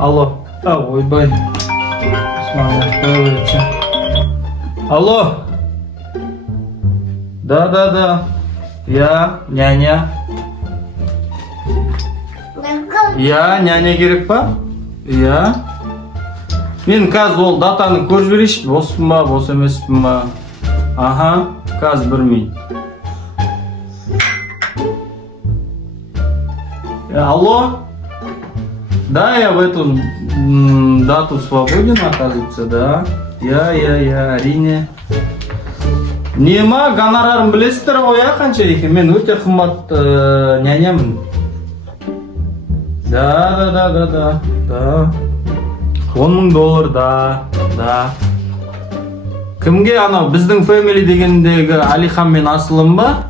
Алло. Ойбай. Алло. Да. Я, няня. Я, няня керек па? Я. Мен қазір ол датаны көріп жіберейінші, боспын ба, бос емеспін ба? Ага, қазір білмеймін. Алло? Да, я в эту дату свободен, оказывается, да. Я, әрине. Нема, гонорарым білесіздер ғой, я қанша екен? Мен өте қымбат нянямын. Да. $10,000, да. Кімге анау біздің фэмили дегендегі Алихан мен Асылым ба?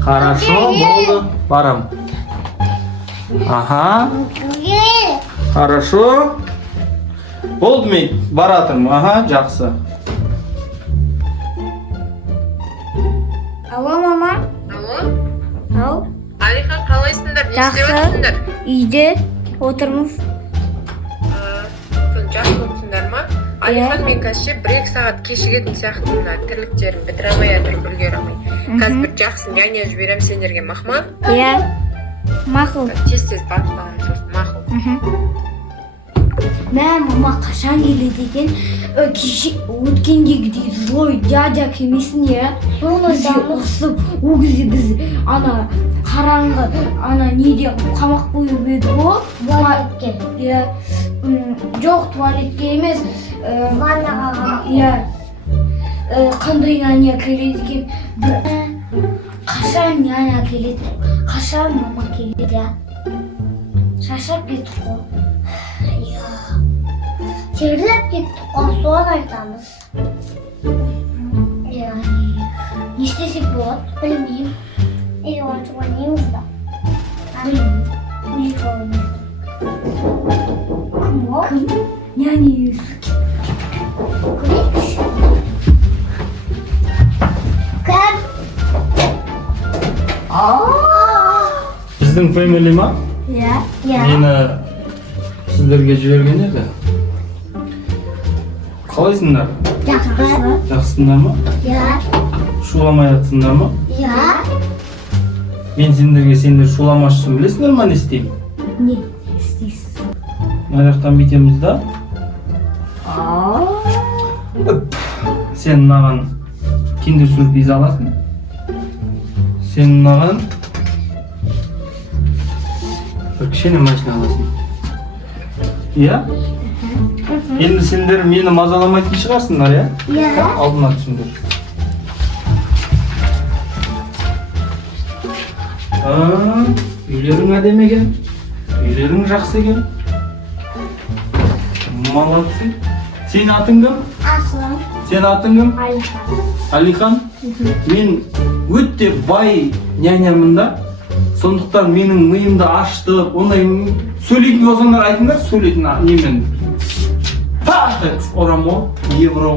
Хорошо, болды, барам. Ага. Хорошо. Болды мен баратырмын. Ага, жақсы. Алло, мама. Ау. Алихан, қалайсыңдар? Не істеп жатсыңдар? Үйде отырмыз. Жақсы отырсыңдар ма? Алихан, мен қазір 1-2 сағат кешігетін сияқты мына тірліктерін бітіре алмай жатырмын, үлгере алмай. Қазір бір жақсы няня жіберем сендерге, мақма? Иә. Мақұл. Тез барып қаламыз, сосын мақұл. Мама қашан келеді екен? Өткендегідей злой дядя келмесін, иә? Соңғы ол кезде біз ана қараңғы ана неде қамақ қойып еді ғой? Туалетке. Иә. Жоқ, туалетке емес. Ваннаға. Иә. Қандай няня келеді екен? Қашан няня келеді? Қашан мама келеді, иә? Шашап кеттік қой. Теріліп кеттік қой, соған айтамыз. Не істесек болады? Білмеймін. Ойыншық ойнаймыз ба? Білмеймін. Не ойнаймыз? Кім ол? Кім? Няня өзі. Кім? Біздің фэмили ма? Иә. Мені сіздерге жіберген еді. Қалайсыңдар? Жақсысыңдар ма? Иә. Шуламай жатсыңдар ма? Иә. Мен сендер шуламашсын, білесіңдер ма не істеймін? Не істейсіз? Мына жақтан бүйтеміз да. Сен мынаған киндер сюрприз аласың. Сен мынаған бір кішкене машина аласың. Иә? Енді сендер мені мазаламайтын шығарсыңдар, иә? Иә. Алдыма түсіңдер. Үйлерің әдемі екен. Үйлерің жақсы екен. Молодцы. Сен атың кім? Асылым. Сен атың кім? Алихан. Алихан? Мен өте бай нянямын да. Сондықтан менің миымды аштып, ондай сөйлейтін болсаңдар айтыңдар, сөйлейтін немен. Орамо, евро.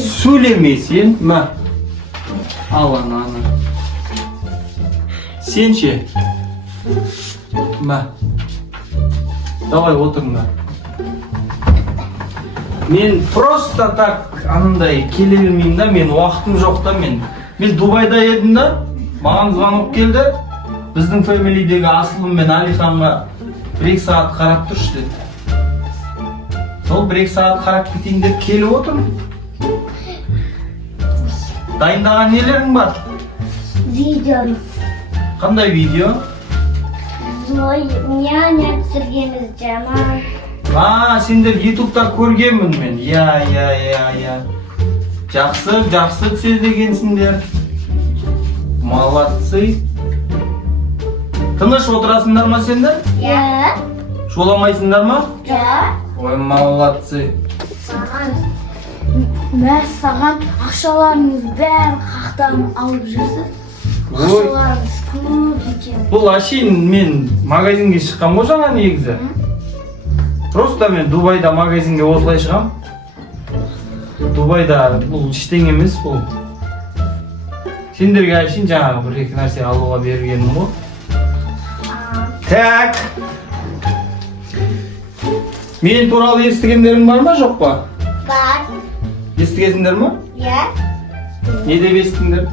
Сөйлеме сен, ма. Ал ана. Сен ше. Ма. Давай отырыңдар. Мен просто так анандай келе бермеймін да, мен уақытым жоқ та, мен Дубайда едім да, маған звонок келді. Біздің фэмилидегі Асылым мен Алиханға 1-2 сағат қарап тұршы деді. Сол 1-2 сағат қарап кетейін деп келіп отырмын. Дайындаған нелерің бар? Видеомыз. Қандай видео? Злой няня түсіргенбіз жаман. Сендер ютубта көргенмін мен. Я. Жақсы түседі екенсіңдер. Молодцы. Тыныш отырасыңдар ма сендер? Иә. Шуламайсыңдар ма? Иә. Ой, молодцы. Саған ақшаларыңыз бәрін қақтан алып жүрсіз. Ақшаларыңыз көп екен. Бұл әшейін мен магазинге шыққам ғой жаңа негізі. Просто мен Дубайда магазинге осылай шығам. Дубайда бұл ештеңе емес бұл. Сендерге әшейін жаңағы 1-2 нәрсе алуға бергенім ғой. Так. Men туралы естігендерің бар ма, жоқ па? Бар. Естігесіңдер ма? Иә. Не деп естіңдер?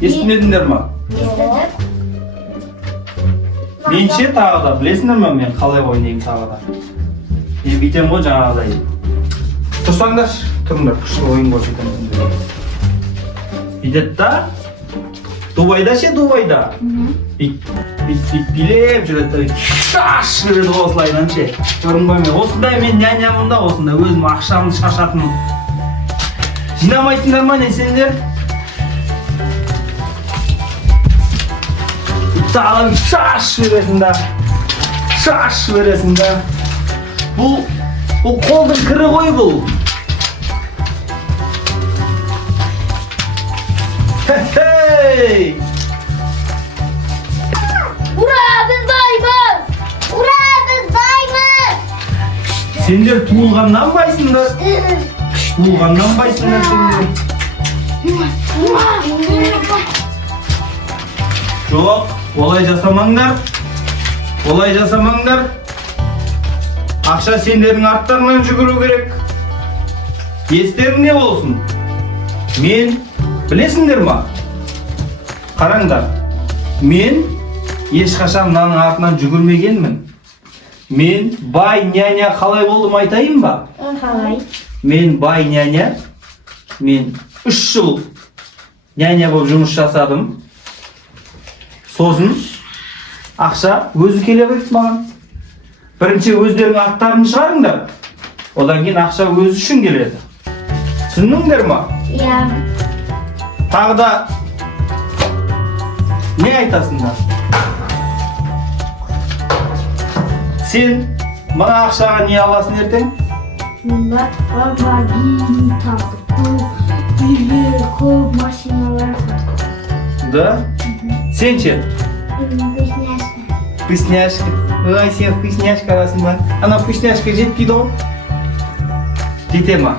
Естімедіңдер ма? Естідік. Менше тағы да білесіңдер ма мен қалай ойнаймын тағы да? Мен бүйтем ғой жаңағыдай. Тұрсаңдар, тұрыңдар, күшті ойын көрсетемін. Бүйтеді да, Дубайда ше, Дубайда. Бүйтіп билеп жүреді, шаш жүреді осылайдан ше. Көрінбай мен, осындай мен нянямын да, осындай өзім ақшамды шашатын. Жинамайтындар ма не сендер? Сағын шаш бересің да, шаш бересің да. Бұл қолдың кірі ғой бұл. Хей! Ура, біз баймыз! Ура, біз баймыз! Сендер туылғаннан байсыңдар. Туылғаннан байсыңдар сендер. Жоқ, олай жасамаңдар. Олай жасамаңдар. Ақша сендердің арттарынан жүгіру керек. Естерің не болсын? Мен, білесіңдер ма? Қараңдар. Мен ешқашан мынаның артынан жүгірмегенмін. Мен бай няня қалай болдым айтайын ба? Қалай? Мен бай няня. Мен 3 жыл няня болып жұмыс жасадым. Сосын ақша өзі келе берді маған. Бірінші өздерінің аттарын шығарыңдар. Одан кейін ақша өзі үшін келеді. Түсіндіңдер ма? Иә. Тағы да не айтасыңдар? Сен мына ақшаға не аласың ертең? Lamborghini taptım. Büyük көп машиналар бар. Да? Сен ше? Вкусняшка. Ой, сен вкусняшка аласың ба? Ана вкусняшка жетпейді ғой? Жете ма?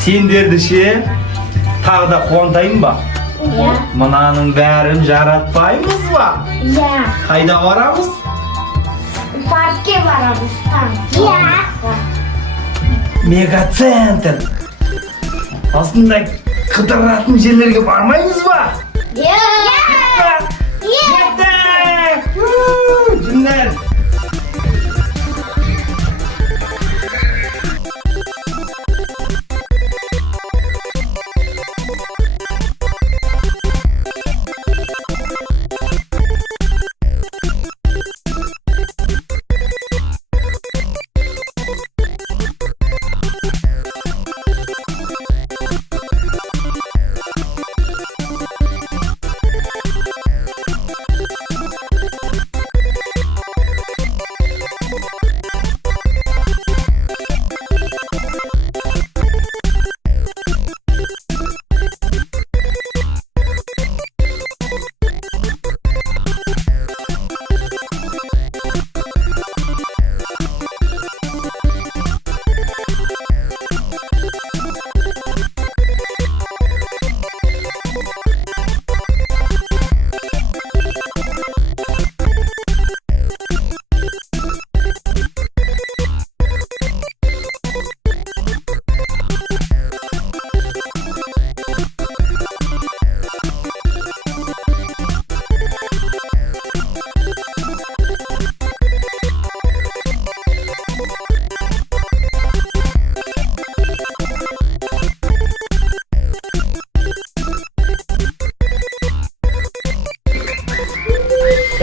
Сендерді ше тағы да қуантайын ба? Иә. Мынаның бәрін жаратпаймыз ба? Иә. Қайда барамыз? Паркке барамыз. Иә. Мегацентр. Осындай қыдыратын жерлерге бармаймыз ба? Иә. Жетті! Жүндер!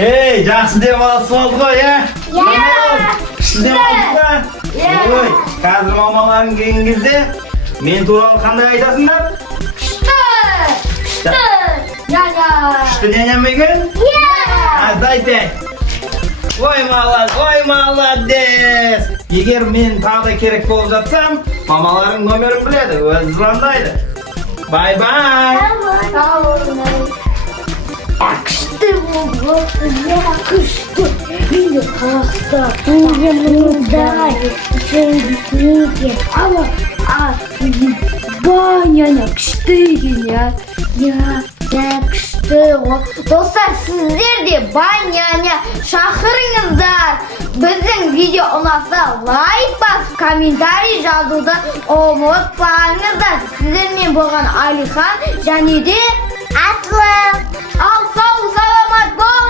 Ей, жақсы демалыс болды ғой, иә? Күшті демалыс ба? Ой, қазір мамаларың келген кезде мен туралы қандай айтасыңдар? Күшті. Няня. Күшті няням екен? Иә. Дайте. Ой, молодец. Егер мен тағы да керек болып жатсам, мамаларың номерін біледі, өзі звондайды. Бай-бай. Күшті болды. Иә, күшті. Енді қалақта. Өзімізді. Сен екен. Ала. Баняня күшті екен я. Я күшті ғой. Достар, сіздер де Баняня шақырыңыздар. Біздің видео ұнаса лайк басып, комментарий жазуды ұмытпаңыздар. Сіздермен болған Алихан және де Аслы. Ал сау саламат бол.